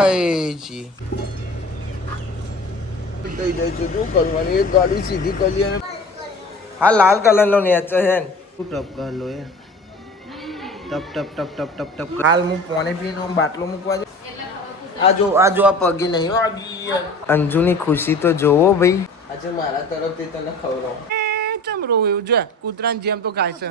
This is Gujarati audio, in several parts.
આઈજી થઈ જાય છે શું કરવાની એક ગાડી સીધી કરી અને હા લાલ કલર નો નેચર છે ને ટપ કર લો એ ટપ ટપ ટપ ટપ ટપ ટપ હાલ હું પાણી પીનો બાટલો મૂકવા જાય આ જો આ પગી નહીં હો અંજુની ખુશી તો જોવો ભાઈ આજે મારા તરફથી તને ખવડાવું ચમરો એવું જો કૂતરાની જેમ તો ખાય છે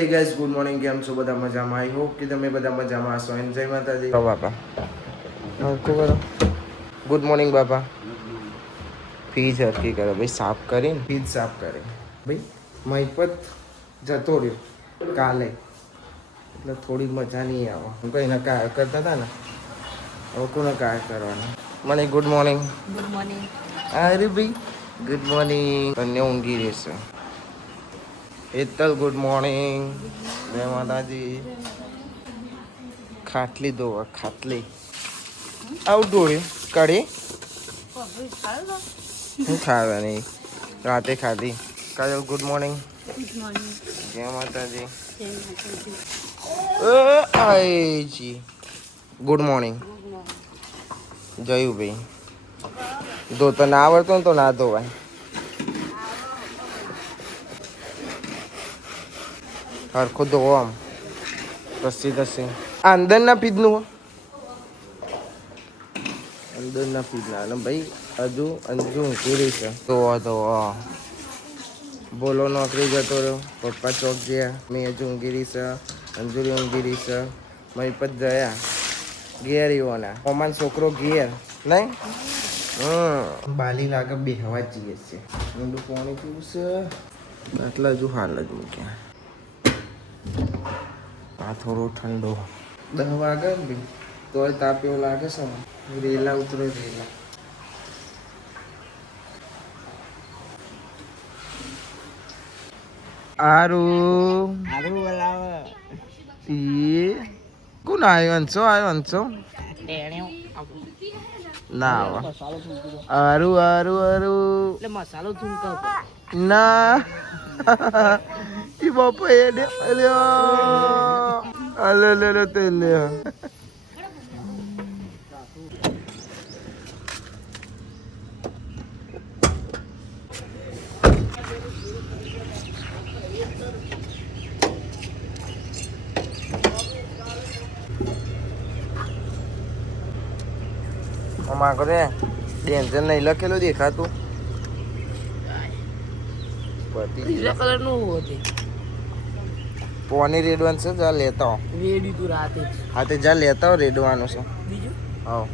Hey guys, good morning. કેમ છો બધા મજામાં? આઈ હોપ કે તમે બધા મજામાં હશો. જય માતાજી. બાપા હરખું કરો. ગુડ મોર્નિંગ બાપા. ફીજ હરકી કરો ભાઈ, સાફ કરીને ફીજ સાફ કરે ભાઈ. મહિપત જતો રહ્યો કાલે એટલે થોડી મજા નહીં આવે. હું કઈ ના કાય કરતા હતા ને હવે કોને કાય કરવાના. મને ગુડ મોર્નિંગ. Good morning. અરે ભાઈ ગુડ મોર્નિંગ. બંને ઊંઘી રહેશે. Hetal good morning. જય માતાજી. ખાટલી દો ખાટલી આઉટડોર કઢી હું ખાવા નહીં રાતે ખાધી. કાજલ ગુડ મોર્નિંગ. Good morning. જય માતાજી. જય માતાજી. IG good morning. જયું ભાઈ ધોતો ના આવડતો ને તો ના ધોવાય. હરખો ધોવો આમ રસી રસી અંદરના પીધનું અંદરના પીધના અને ભાઈ હજુ અંજુ ઊંઘી રહી છે તો બોલો નોકરી જતો રહ્યો, પપ્પા ચોક ગયા, મેં હજુ ઊંઘી રહી છે, અંજુરી ઊંઘી રહી છે, મારી પત ગયા ઘેર એવોના ઓમાન છોકરો ઘેર નહીં બાલી લાગે બે હવા જઈએ છે. ઊંડું પાણી પીવું છે આટલા હજુ હાલ જ મૂક્યા. આ થોડો ઠંડો 10 વાગે ને ભાઈ તોય તાપ એવો લાગે છે ને રેલા ઉતરે રેલા. આરું બોલાવે એ કોણ આવ્યો? અંશો આવ્યો? અંશો ના આરું આરું આરું મસાલો થૂંકા ના એ બાપા એ દે અલે તે લે અમા કરે ડેન્જર નહીં લખેલું દેખાતું પીળા કલર નું હતું પોની રેડવાનું છે જા લેતા રેડી તું રાતે હા તે જા લેતા રેડવાનું છે બીજું હા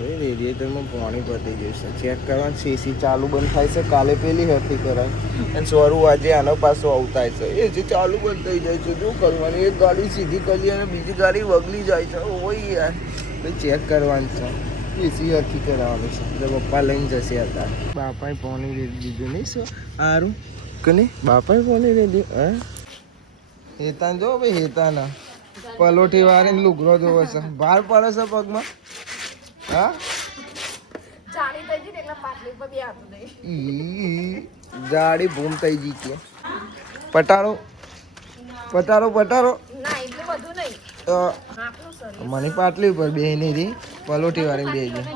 રેડિયેટરમાં પાણી પતી ગયું છે. ચેક કરવાનું સીસી ચાલુ બંધ થાય છે. કાલે પેલી હરથી કરાય અને સોરું આજે આનો પાછો આવતા છે એ જે ચાલુ બંધ થઈ જાય છે શું કરવાની એક ગાડી સીધી કરી અને બીજી ગાડી વગલી જાય છે. ઓય યાર ચેક કરવાનું છે એસી હરથી કરાવવાનું છે એટલે પપ્પા લઈને જશે હતા. બાપાએ પાણી રેડી દીધું નહીં શું સારું કે નહીં? બાપાએ પાણી રેડી હા હેતાન જો ભાઈ હેતાના પલોઠી વાળીને લુગરો જોવો છે ભાર પડે છે પગમાં. હા જાડી ભૂમ થઈ ગઈ કે પટારો પટારો પટારો મને પાટલી ઉપર બે નહીં રહી પલોઠી વાળી બે ગઈ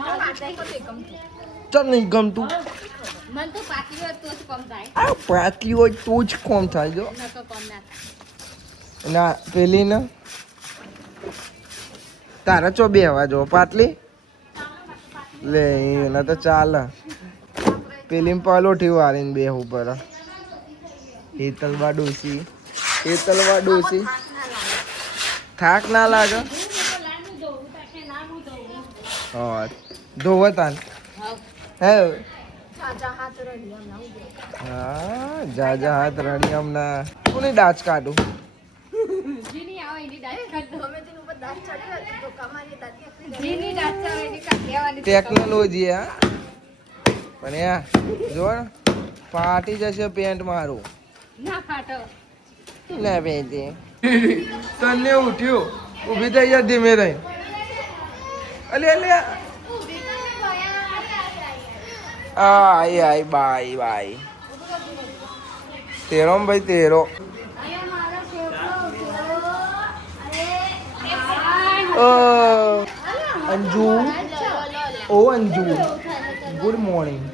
ચમ નહીં ગમતું પાટલી હોય તો જ કોમ થાય જો ના પેલી ને તારા ચો બે હવા જો પાટલી લે એના તો ચાલે પેલી પલોઠી વાળીને બે ઉપર હેતલવા ડોસી થાક ના લાગે હા ધોવતાન હે હા જાજા હાથ રડી હમણાં કોની ડાચ કાઢું ટેકનોલોજી હા પણ યા જો ફાટી જશે પેન્ટ મારું ના પેન્ટી તને ઉઠ્યું ઊભી થઈ જા ધીમે રહી અલે આઈ બાય તેરો ને ભાઈ તેરો. અંજુ, ઓ અંજુ, ગુડ મોર્નિંગ.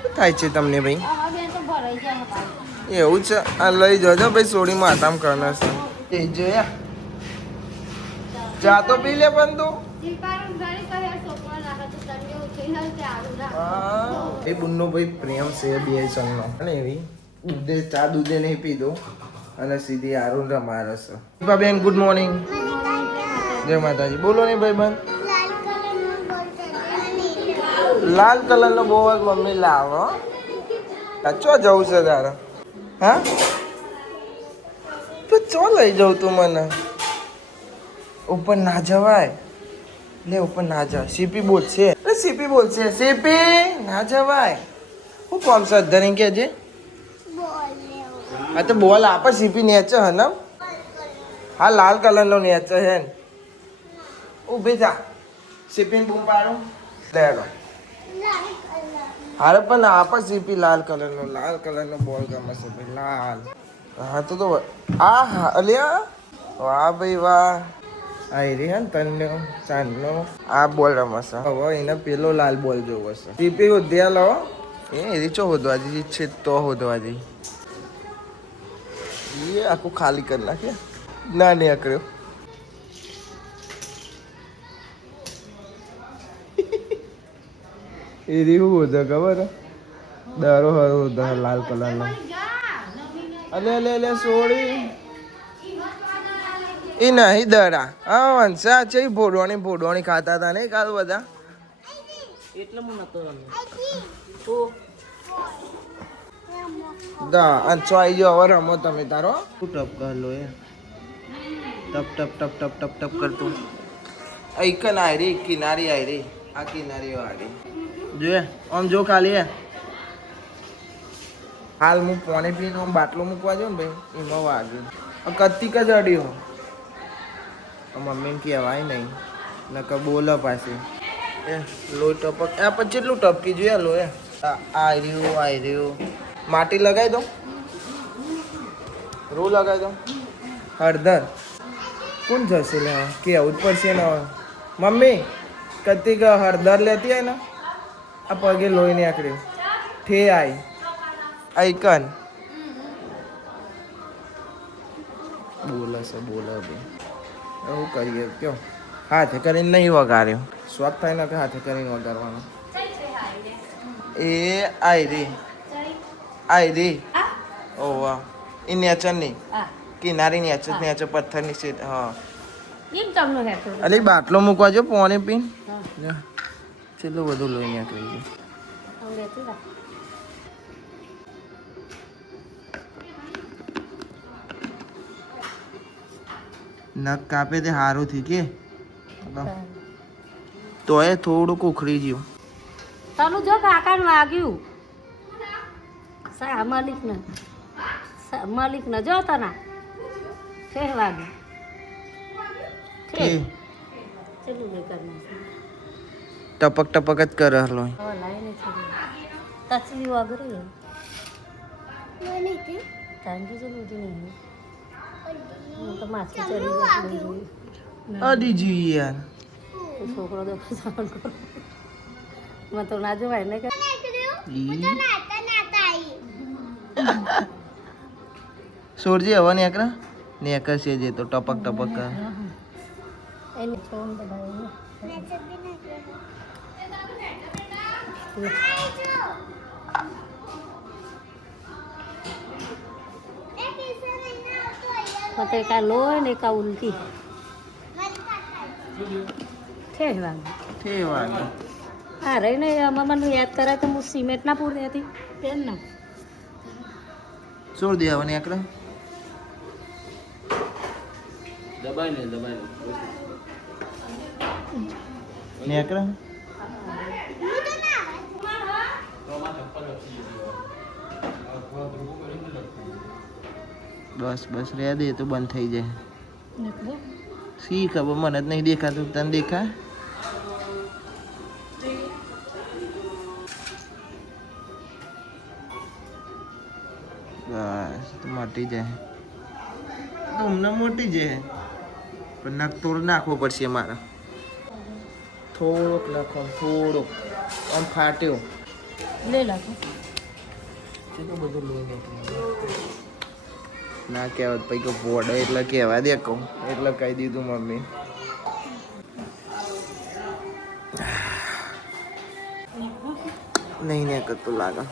શું થાય છે તમને ભાઈ? એવું છે? આ લઈ જજો ભાઈ, સોડી માતામ કરનાર છે. એ જોયા ચા તો પી લે પણ તું. એ બુનનો ભાઈ પ્રેમ છે બે જણનો અને એવી દૂધે ચા દૂધે નહીં પીધો અને સીધી આરુણ રમાડે છે. બેન ગુડ મોર્નિંગ. જય માતાજી. બોલો ને ભાઈ બંધ. લાલ કલરનો બોલ મમ્મી લાવો. ચો જવું છે તારે? હા તો ચો લઈ જાઉં તું મને? ઉપર ના જવાય લે, ઉપર ના જવાય. સીપી બોલશે, સીપી બોલશે. સીપી ના જવાય. હું કોમ છે ધરી કે છે? હા તો બોલ આપે. સીપી નેચે હે ને? હા લાલ કલરનો નેચે હે ને. ઊભી થા. સીપી બૂમ પાડું લેડો. હારે પણ આપે સીપી લાલ કલરનો. લાલ કલરનો બોલ ગમે છે ભાઈ, લાલ. હા તો આ હા અલ્યા વાહ ભાઈ વાહ. આ રે હે ને તને ચાંદનો આ બોલ રમશે. હવે એને પેલો લાલ બોલ જોવો છે. સીપી ઉદ્યા લો. એ રીચો હોદવા દી છે તો હોદવા દી. એ આખું ખાલી કરી નાખે. ના નીકળ્યો. એ રીવું હોદે ખબર દરો હોદે લાલ કલરનો. અલે લે લે સોડી. એ નહીં દડા. હા વંશા છે ભોડવાની ખાતા હતા ને કાલ બધા. એટલે હું નતો રમ્યો. દા અંચો આવી ગયો. હવે રમો તમે તારો. તું ટપ કર લો એ. ટપ ટપ ટપ ટપ ટપ ટપ કરતું. એકન આઈ રે કિનારી આઈ રે. આ કિનારી વાળી જોયે આમ જો ખાલી હે. હાલ હું પાણી પીને આમ બાટલો મૂકવા જાઉં ને ભાઈ એમાં વાગ્યું. કત્તિક જ અડ્યો. મમ્મીને કહેવાય નહીં નકર બોલે પાછી. એ લોહી ટપક. આ પછી કેટલું ટપકી જોઈએ લો એ. આઈ રહ્યું. માટી લગાવી દો. રૂ લગાવી દો. હળદર કોણ જશે લે કેવું જ પડશે ને. મમ્મી કત્તિક હળદર લેતી હોય ને. આ પગે લોહી નીકળ્યું. ઠે આઈ આઈકન બોલે છે ભાઈ. એવું કરીએ કયો? હાથે કરીને નહીં વગાડ્યો. શોખ થાય ને કે હાથે કરીને વગાડવાનો. એ આઈ રે ઓ વાહ. એ નેચર નહીં કિનારી નેચર પથ્થરની છે. હા અરે બાટલો મૂકવા જો પાણી પીને. કેટલું બધું લોહી નીકળી ગયું. નખ કાપે તે સારું થી કે તોય થોડુંક ઉખડી ગયું. તનું જો કાકાને વાગ્યું. મલિક ને જો તના છે વાગ્યું. ચલું બે કરના ટપક ટપક જ કરે હલો. લાઈને છે તસલી વગરી મને કે તાંજી ચલું નહીં. હું તો માછી ચડી ગઈ. અડી જી યાર. છોકરો દેખો સાવન કરો. મને તો ના જોવાય ને કે સોરજી હવા નેકર છે જે તો ટપક ટપક કર. એને છોડ દે ભાઈ. મતે કા લોય ને કા ઉલટી ઠેવાનું. હા રહીને મને યાદ કરાય તો હું સિમેન્ટ ના પૂરી હતી તેમ ના છોડ દે હવા નેકર. નેકર બસ રે દે તો બંધ થઈ જાય. શી ખબર મને જ નહીં દેખાતું. તને દેખાય? બસ તો મટી જાય તો હમણાં મોટી જાય પણ નખ તોડ નાખવો પડશે મારે થોડોક નાખો થોડોક આમ ફાટ્યો લે લાગો કેટલું બધું લોહી ના કહેવત પછી કે બોડે એટલે કહેવા દે કહું એટલે કહી દીધું મમ્મી નહીં ને કરતું લાગે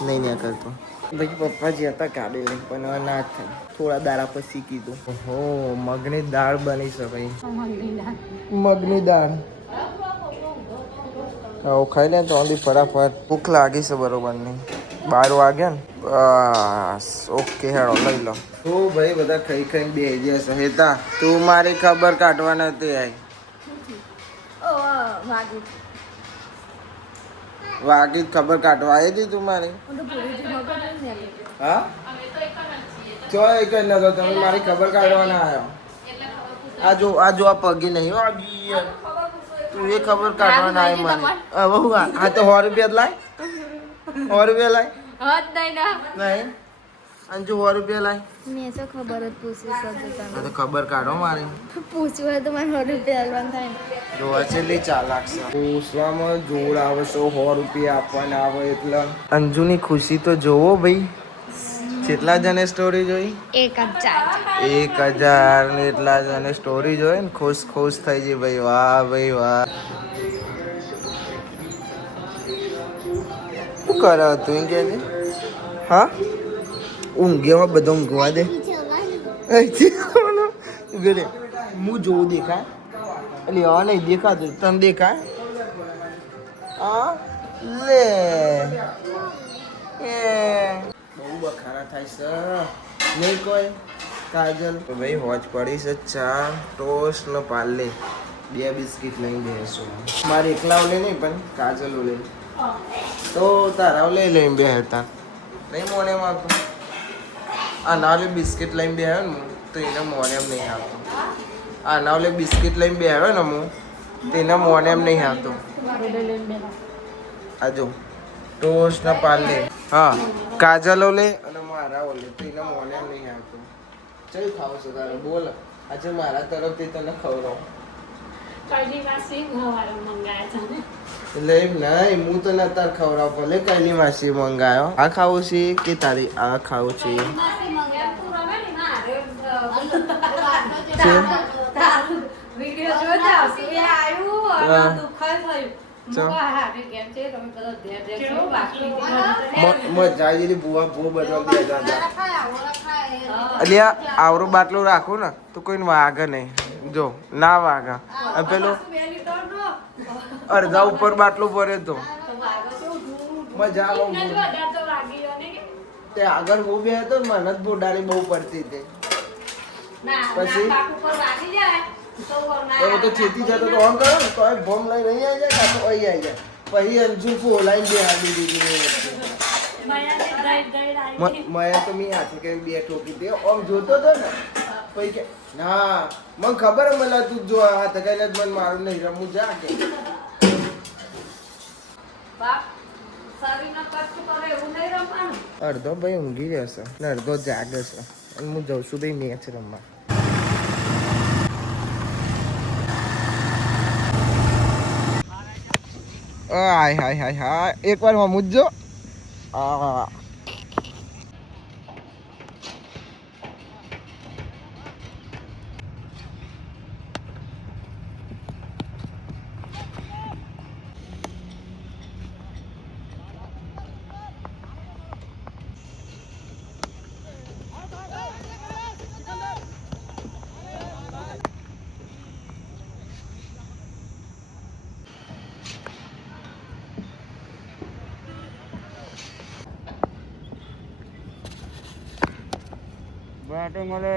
નહીં ને કરતું પછી પપ્પા જે હતા કાઢી લઈ પણ હવે ના જ થાય થોડા દાડા પછી કીધું ઓહો મગની દાળ બની છે ભાઈ મગની દાળ આવું ખાઈ લે તો ઓલી ફટાફટ ભૂખ લાગી છે બરોબર નહીં 12 વાગ્યા ને બસ ઓકે હેડો લઈ લો તું ભાઈ બધા ખાઈ ખાઈને બેસી જશે હેતા તું મારી ખબર કાઢવા નથી આવી વાગી ખબર કાઢવા આવી હતી તું મારી હા ચો એક જ નતો તમે મારી ખબર કાઢવા ના આવ્યો આ જો આ પગી નહીં હો તું એ ખબર કાઢવા ના આવી મને હવે આ તો 100 રૂપિયા લાય 100 રૂપિયા લાય નહીં અંજુ 100 રૂપિયા લાય મેં તો ખબર જ પૂછી શકું તમે તો ખબર કાઢો મારી પૂછ્યું હોય તો મને 100 રૂપિયા આલવાનું થાય ને જોવા છેલ્લી ચાલાક છે પૂછવામાં જોડ આવે છે 100 રૂપિયા આપવાના આવે એટલે અંજુની ખુશી તો જોવો ભાઈ કેટલા જણે સ્ટોરી જોઈ 1000 ને એટલા જણે સ્ટોરી જોઈ ને ખુશ ખુશ થઈ ગઈ ભાઈ વાહ શું કરે તું કે હા ઊંઘ્યો બધો ઊંઘવા દે હું જોઉં દેખાય એટલે હા નહીં દેખાતું તને દેખાય હા લે એ બહુ બખારા થાય છે નહીં કોઈ કાજલ તો ભાઈ હોજ પડી છે ચા ટોસ્ટ ને પાર્લે 2 બિસ્કિટ લઈને બેસો મારે એકલા ઓલે નહીં પણ કાજલ ઓલે તો તારા લઈ લઈને બે હતા નહીં મોને આવતું આ નાવલે બિસ્કિટ લઈને બે આવ્યો ને તો એને મોને એમ નહીં આવતું આ નાવલે બિસ્કિટ લઈને બે આવ્યો ને હું તો એને મોને એમ નહીં આવતું આ જો ટોસ્ટ ના પાર્લે હા કાજલ ઓલે અને મારા ઓલે તો એને મોને એમ નહીં આવતું ચલ ખાવ છો તારે બોલ આજે મારા તરફથી તને ખવડાવું એટલે એમ નહીં હું તને અત્યારે ખવડાવ ભલે કઈની માસી મંગાયો આ ખાવું છે કે તારી આ ખાવું છે મજા આવી બુવા બહુ બધા એટલે આવરો બાટલો રાખું ને તો કોઈને વાગે નહીં જો ના વાગે પેલો અડધા ઉપર બાટલો ભરે તો મજા આવે તે આગળ હું બે હતો ને મને જ બોડાની બહુ પડતી હતી પછી એવું તો ખેતી જતો તો ઓન કરો ને તો બોમ લઈને અહીં આવી જાય કાં તો અહીં આવી જાય પછી અંજુ ફોલાઈને બે આવી દીધી મેં તો મેં હાથે કે બે ઠોકી દે આમ જોતો હતો ને પછી કે ના મને ખબર મને તું જો હાથે કઈને જ મને મારું નહીં રમવું જા કે અડધો ભાઈ ઊંઘી જશે ને અડધો જાગે છે અને હું જઉં છું ભાઈ મેચ રમવા હાય એકવાર હું જ જો बैटिंग वाले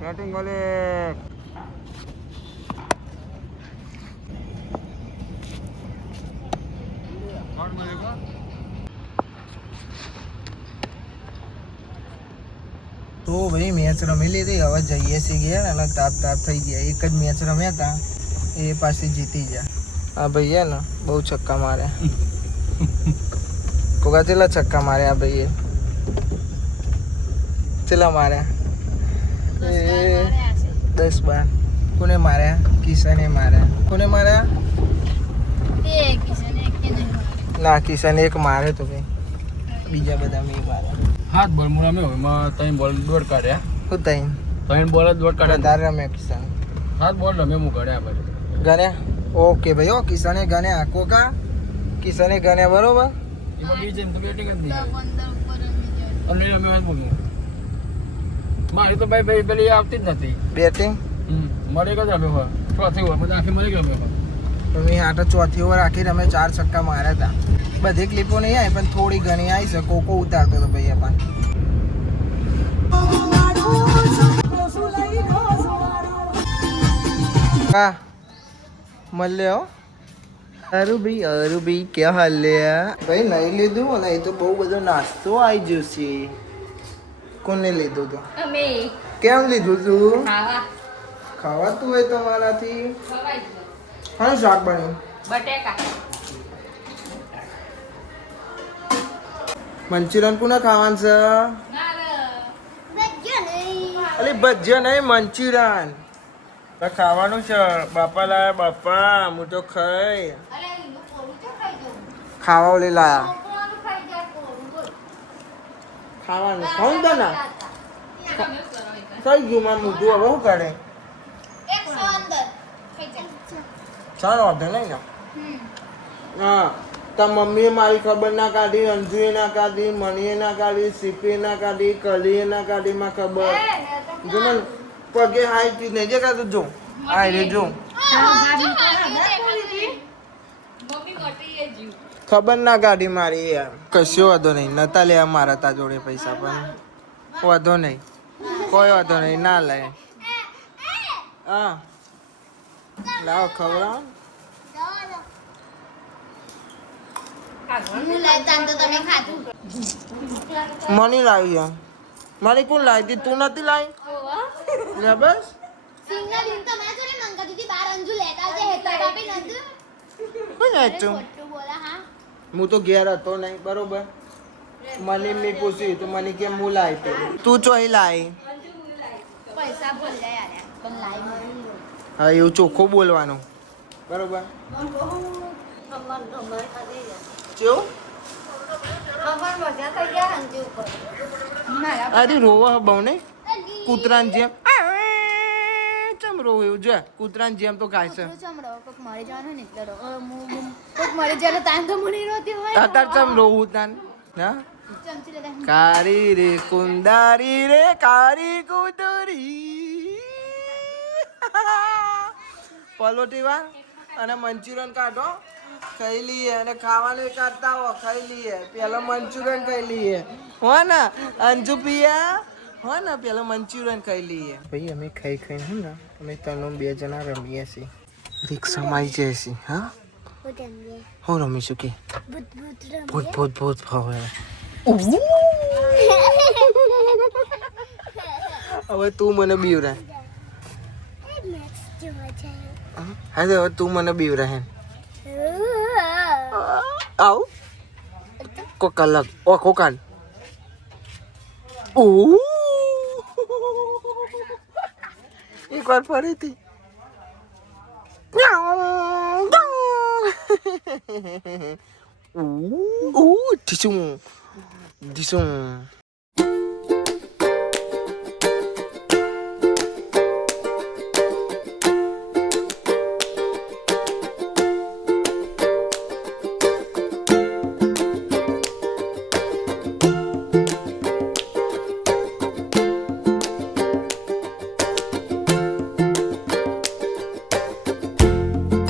बैटिंग वाले તો ભાઈ મેચ રમી લીધી હવે જઈએ છીએ ઘેર અને તાપ થઈ ગયા એક જ મેચ રમ્યા હતા એ પાછી જીતી ગયા આ ભાઈએ ને બહુ છક્કા માર્યા. કોકા ચેલા છક્કા માર્યા આ ભાઈએ? ચેલા માર્યા? 10-12. કોને માર્યા? કિશને માર્યા. કોને માર્યા? ના, કિશન એક માર્યો તો ભાઈ, બીજા બધા મેં માર્યા. હાથ બોલ મુરા મેં એમાં 3 બોલ દોડ કાઢ્યા. શું થઈ? 3 બોલ જ દોડ કાઢ્યા. વધારે રમ્યા કિશન. હાથ બોલ રમે હું ગણ્યા પછી. ગણ્યા? ઓકે ભાઈ. ઓ કિશને ગણ્યા. કોકા કિશને ગણ્યા બરોબર. એમાં બીજે તો બેટિંગ જ નહીં. અને અમે વાત બોલું મારી તો ભાઈ પેલી આવતી જ નથી બેટિંગ. મળે જ રમ્યો હોય ચોથી હોય બધા આખી મળી ગયો હોય. મેં આટો ચોથી ઓવર આખી રમે 4 છક્કા માર્યા હતા. બધી ક્લિપો નહીં આવી પણ થોડી ઘણી આવી છે. કોકો ઉતારતો હતો ભાઈ પણ. હા મળ્યો. અરુ ભાઈ ક્યાં હાલ્યા ભાઈ? નહીં લીધું નહીં તો બહુ બધો નાસ્તો આવી જશે. કોને લીધું તું? અમે કેમ લીધું તું? ખાવા ખાવાતું હોય તમારાથી? હા શાક બન્યું. બટેકા મંચુરિયન કોને ખાવાનું છે? અલી ભજીયા નહીં, મંચુરિયન ખાવાનું છે. બાપા લાયા બાપા, હું તો ખાઈ ખાવા ઓલી લાયા ખાવાનું ખાવું તો ના થઈ ગયું મારું મોઢું. હવે શું કરે? ચાલો વાંધો નહીં ને. હા તાર મમ્મીએ મારી ખબર ના કાઢી, અંજુએ ના કાઢી, મણીએ ના કાઢી, સીપીએ ના કાઢી, કલીએ ના કાઢી. માં ખબર જો મને પગે હાઈ ચીજ નહીં જે કાઢું જો આ રે જો ખબર ના કાઢી મારી યાર. કશો વાંધો નહીં, નતા લે મારા તા જોડે પૈસા પણ વાંધો નહીં, કોઈ વાંધો નહીં, ના લે. હા લાવો ખવડાવો. મની લાવી છે. મારી કોણ લાવી હતી? તું નથી લાવી? લે બસ હું તો ઘેર હતો નહીં બરોબર. મને મેં પૂછ્યું તો મને કેમ હું લાવી તું ચોઈ લાવી? હા એવું ચોખ્ખું બોલવાનું બરોબર. કેવું? અરે રોવા બહુ નહીં કૂતરાની જેમ. ચમ રોવું એવું જો કૂતરાની જેમ તો ગાય છે. અત્યારે ચમ રોવું તાન? હા કારી રે કુંદારી રે કારી કુદરી પલોટી વાર અને મંચુરિયન કાઢો ખાઈ લઈએ અને ખાવાનું કાઢતા હો ખાઈ લઈએ. પેલા મંચુરિયન ખાઈ લઈએ હો ને અંજુ પિયા હો ને પેલા મંચુરિયન ખાઈ લઈએ. ભાઈ અમે ખાઈ ખાઈને હે ને અમે 3 જણા રમીએ છીએ. રિક્ષામાં આવી જાય છે. હા હું રમીશું કે ભૂત ભૂત ભૂત હવે હવે તું મને બીવરા. હા હવે તું મને બીવરા હે. આવ કોક અલગ ઓ કોકાન. એક વાર ફરીથી ટીસું ટીસું